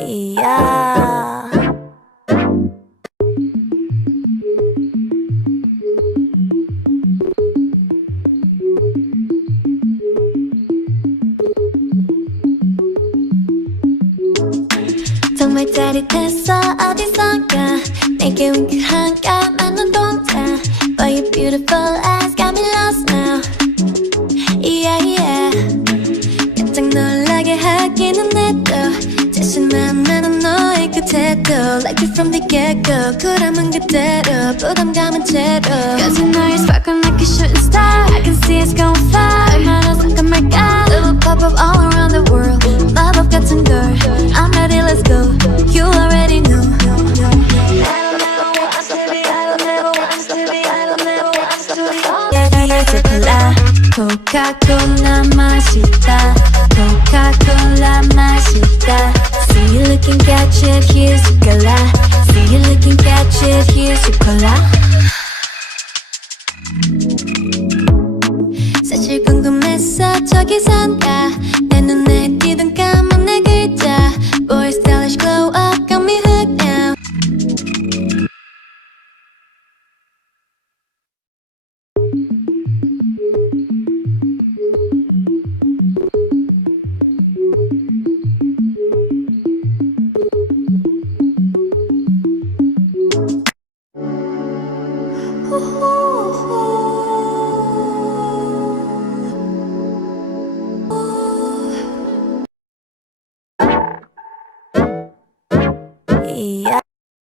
이야. 정말 짜릿했어 어디선가 내게 윙크한 까만 눈동자 But your beautiful eyes got me lost now Yeah yeah 깜짝 놀라게 하기는 해도 자신만 나는 너의 그 태도 Like you from the get-go 쿨함은 그대로 부담감은 제로 Cause you know you're sparkling like a shooting star I can see us going far 얼마나 상큼할까 It will pop up all around the world 마법 같은 걸 I'm ready let's go You already know 이제 콜라 코카콜라 맛있다 코카콜라 맛있다 See you looking catch it here's your cola See you looking catch it here's your cola 사실 궁금했어 저기선가 내 눈에 띄던 까만 내 글자 Boy stylish glow up got me hooked now Ooh.